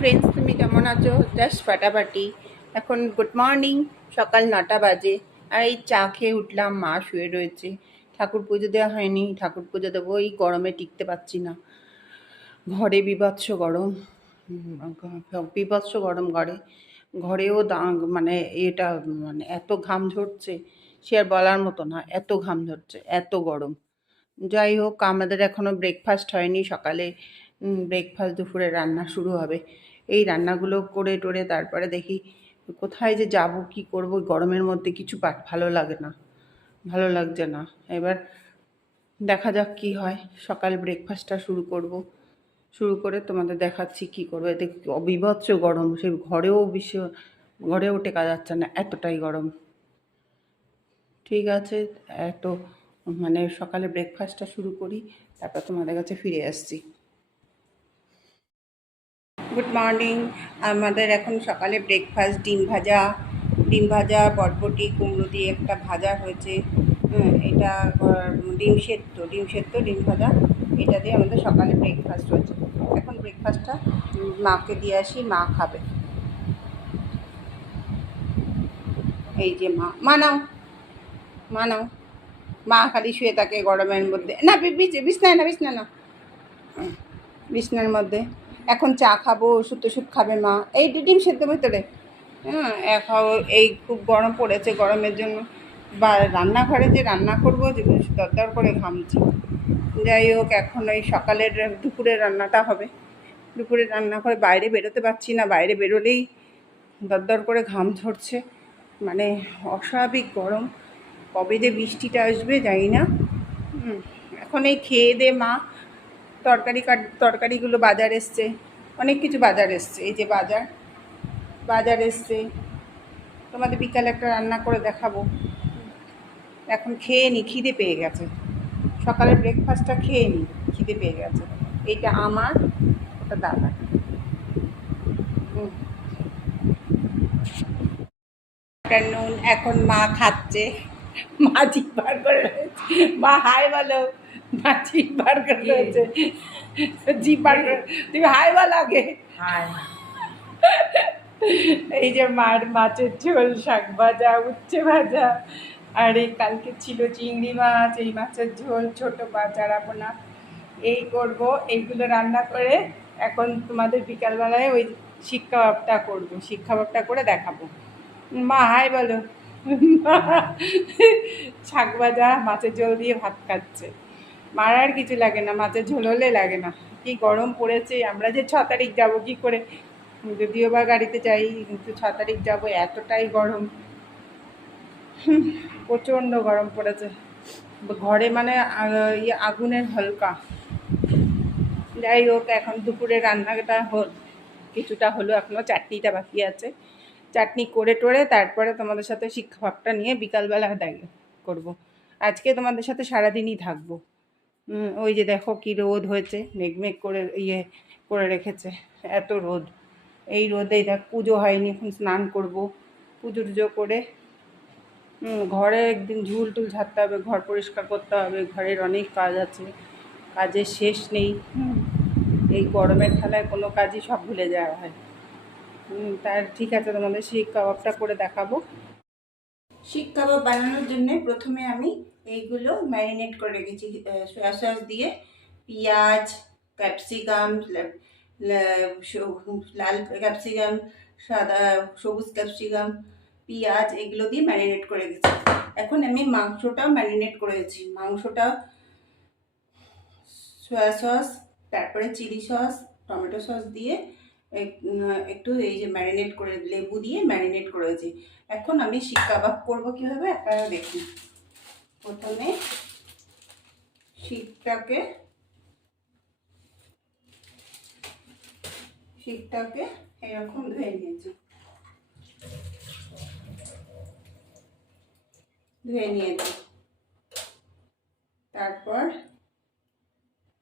Friends, তুমি কেমন আছো? জাস্ট ফাটাফাটি। এখন গুড মর্নিং, সকাল 9টা বাজে। আর এই চা খেয়ে উঠলাম, মা শুয়ে রয়েছে। ঠাকুর পুজো দেওয়া হয়নি, ঠাকুর পুজো দেবো। এই গরমে টিকতে পারছি না, ঘরে বীভৎস গরম। বীভৎস গরম ঘরে। ঘরেও মানে এটা মানে এত ঘাম ঝরছে, সে আর বলার মতো না। এত ঘাম ঝরছে, এত গরম। যাই হোক, আমাদের এখনও ব্রেকফাস্ট হয়নি। সকালে ব্রেকফাস্ট, দুপুরে রান্না শুরু হবে। এই রান্নাগুলো করে টোরে তারপরে দেখি কোথায় যে যাব, কি করব। গরমের মধ্যে কিছু ভালো লাগে না, ভালো লাগছে না। এবার দেখা যাক কি হয়। সকাল ব্রেকফাস্টটা শুরু করব, শুরু করে তোমাদের দেখাচ্ছি কি করবো। এতে অবিভৎস গরম, সে ঘরেও টেকা যাচ্ছে না, এতটাই গরম। ঠিক আছে, এত মানে সকালে ব্রেকফাস্টটা শুরু করি, তারপর তোমাদের কাছে ফিরে আসছি। Good morning. আমাদের এখন সকালে ব্রেকফাস্ট ডিম ভাজা বরবটি কুমড়ো দিয়ে একটা ভাজা হয়েছে। এটা ডিম সেদ্ধ ডিম ভাজা, এটা দিয়ে আমাদের সকালে ব্রেকফাস্ট হয়েছে। এখন ব্রেকফাস্টটা মাকে দিয়ে আসি, মা খাবে। এই যে মা নাও, মা নাও। মা খালি শুয়ে থাকে গরমের মধ্যে। না, বিছনায় না, বিছনার মধ্যে। এখন চা খাবো, ওষুধ খাবে মা। এই ডিম সেদ্ধ ভেতরে। এখন এই খুব গরম পড়েছে, গরমের জন্য বা রান্নাঘরে যে রান্না করবো, যে দরদর করে ঘামছি। যাই হোক, এখন ওই সকালের দুপুরের রান্নাটা হবে। দুপুরে রান্না করে বাইরে বেরোতে পারছি না, বাইরে বেরোলেই দরদর করে ঘাম ঝরছে। মানে অস্বাভাবিক গরম। কবে যে বৃষ্টিটা আসবে জানি না। এখন এই খেয়ে দে মা তরকারিগুলো বাজার এসছে, অনেক কিছু বাজার এসছে। এই যে বাজার এসছে, তোমাদের বিকালে একটা রান্না করে দেখাবো। এখন খেয়ে নি, খিদে পেয়ে গেছে। সকালের ব্রেকফাস্টটা খেয়ে নি, খিদে পেয়ে গেছে। এইটা আমার, ওটা দাদা। আফটারনুন, এখন মা খাচ্ছে। মা জিভ বার করে রয়েছে। মা হাই বলো। মা জিভ বার করে রয়েছে, জিভ বার করে। তুমি হাই বলো আগে। এই যে মাছের ঝোল, শাক ভাজা, উচ্ছে ভাজা, আর এই কালকে ছিল চিংড়ি মাছ, এই মাছের ঝোল, ছোটো মাছ আর আপনা। এই করব, এইগুলো রান্না করে এখন তোমাদের বিকালবেলায় ওই শিক কাবাবটা করবো। শিক কাবাবটা করে দেখাবো। মা হাই বলো। শাক ভাজা মাছের ঝোল দিয়ে ভাত খাচ্ছে। মার আর কিছু লাগে না, মাছের ঝোল হলে লাগে না। কি গরম পড়েছে। আমরা যে 6 তারিখ যাবো কি করে, যদিও বা গাড়িতে যাই, কিন্তু 6 তারিখ যাবো, এতটাই গরম। প্রচণ্ড গরম পড়েছে ঘরে, মানে আগুনের হালকা। যাই হোক, এখন দুপুরে রান্নাটা কিছুটা হলো, এখনও চাটনিটা বাকি আছে। চাটনি করে টোরে তারপরে তোমাদের সাথে শিক্ষা ভাবটা নিয়ে বিকালবেলা করবো। আজকে তোমাদের সাথে সারাদিনই থাকবো। ওই যে দেখো কি রোদ হয়েছে, মেঘ করে করে রেখেছে, এত রোদ। এই রোদেই দেখ, পুজো হয়নি, এখন স্নান করব। পুজো করে ঘরে একদিন ঝুল টুল ঝাড়তে হবে, ঘর পরিষ্কার করতে হবে। ঘরের অনেক কাজ আছে, কাজের শেষ নেই। এই গরমের ঠেলায় কোনো কাজই সব ভুলে যাওয়া হয়। তার ঠিক আছে, তোমাদের শিক কাবাবটা করে দেখাবো। শিক কাবাব বানানোর জন্য প্রথমে আমি এইগুলো ম্যারিনেট করে রেখেছি সয়া সস দিয়ে। পেঁয়াজ, ক্যাপসিকাম, লাল ক্যাপসিকাম, সবুজ ক্যাপসিকাম, পেঁয়াজ, এগুলো দিয়ে ম্যারিনেট করে রেখেছি। এখন আমি মাংসটা ম্যারিনেট করেছি। মাংসটা সয়া সস, তারপরে চিলি সস, টমেটো সস দিয়ে একটু এই যে ম্যারিনেট করে, লেবু দিয়ে ম্যারিনেট করেছি। এখন আমি শিক কাবাব করবো কীভাবে আপনারা দেখুন। প্রথমে শিকটাকে এরকম ধুয়ে নিয়েছি, তারপর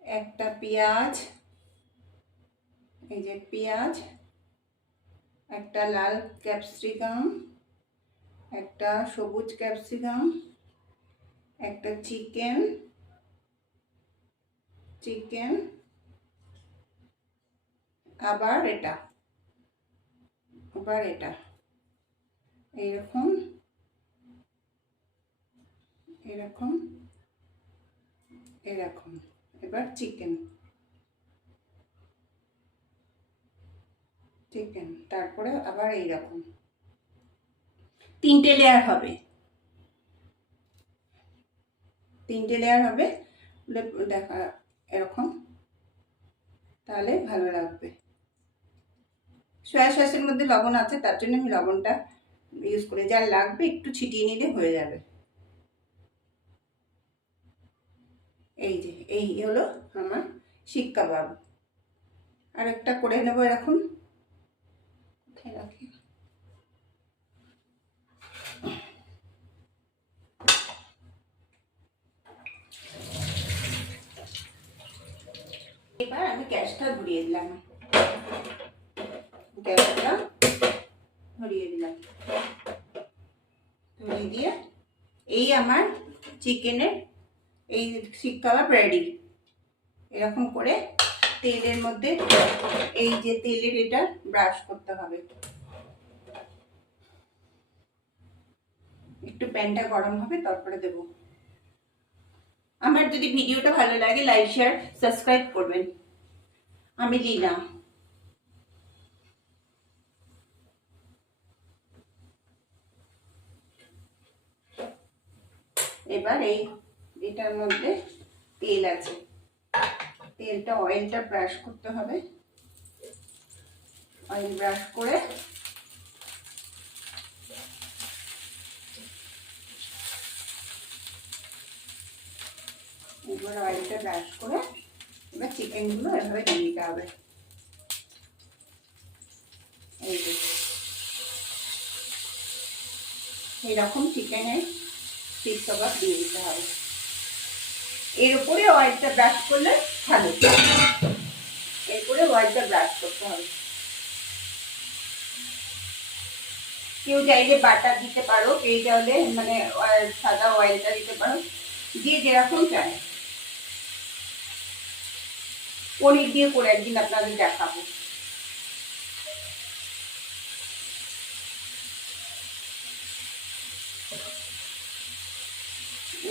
একটা পেঁয়াজ, এই যে পেঁয়াজ, একটা লাল ক্যাপসিকাম, একটা সবুজ ক্যাপসিকাম, একটা চিকেন, আবার এটা এবার এটা এইরকম এরকম এরকম। এবার চিকেন চিকেন তারপরে আবার এইরকম 3টে লেয়ার হবে, 3টে লেয়ার হবে। দেখা এরকম, তাহলে ভালো লাগবে। সয়া সসের মধ্যে লবণ আছে, তার জন্য আমি লবণটা ইউজ করে, যা লাগবে একটু ছিটিয়ে নিলে হয়ে যাবে। এই যে এই হলো আমার শিক কাবাব। আর একটা করে নেবো এরকম, কোথায় রাখি, এবার আমি গ্যাসটা ধরিয়ে দিলাম, গ্যাসটা ধরিয়ে দিলাম, ধরিয়ে দিয়ে এই আমার চিকেনের এই শিক কাবাব রেডি। এরকম করে তেলের মধ্যে এই যে তেলের এটা ব্রাশ করতে হবে, একটু প্যানটা গরম হবে তারপরে দেব। আমার যদি ভিডিওটা ভালো লাগে লাইক শেয়ার সাবস্ক্রাইব করবেন। আমি লীনা। এবার এটার মধ্যে তেল আছে, তেলটা অয়েলটা ব্রাশ করতে হবে, অয়েল ব্রাশ করে এবার অয়েলটা ব্রাশ করে এবার চিকেনগুলো এভাবে দিয়ে দিতে হবে। এই যে এইরকম চিকেনের শিক কাবাব দিয়ে দিতে হবে। এর উপরে অয়েলটা ব্রাশ করলে ভালো, এরপরে অয়েলটা ব্রাশ করতে হবে। কেউ চাইলে বাটার দিতে পারো, কেউ চাইলে মানে সাদা অয়েলটা দিতে পারো, যে যেরকম চায়। পনির দিয়ে করে একদিন আপনাদের দেখাবো।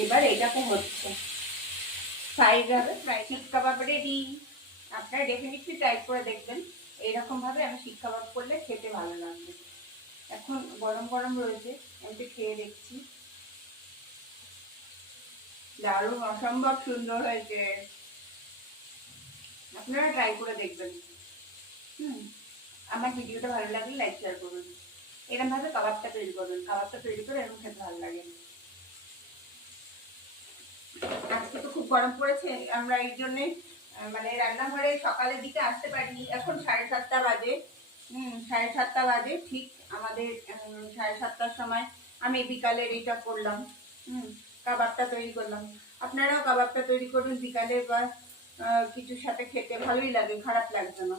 এবার এটাকে হচ্ছে ফ্রাইড হবে, ফ্রাই শিক কাবাব রেডি। আপনারা ডেফিনেটলি ট্রাই করে দেখবেন, এইরকম ভাবে আমি শিক কাবাব করলে খেতে ভালো লাগবে। এখন গরম গরম রয়েছে, আমি খেয়ে দেখছি, দারুণ অসম্ভব সুন্দর হয়েছে। আপনারা ট্রাই করে দেখবেন। আমার ভিডিওটা ভালো লাগলে লাইক শেয়ার করুন। এরকম ভাবে কাবাবটা তৈরি করবেন, কাবাবটা তৈরি করে এরকম খেতে ভালো লাগে। আজকে তো খুব গরম পড়েছে, আমরা এই জন্যে মানে রান্নাঘরে সকালের দিকে আসতে পারিনি। এখন 7:30 বাজে, 7:30 বাজে ঠিক আমাদের। 7:30টার সময় আমি বিকালের এটা করলাম, কাবাবটা তৈরি করলাম। আপনারাও কাবাবটা তৈরি করুন বিকালে বা কিছুর সাথে খেতে ভালোই লাগে, খারাপ লাগবে না।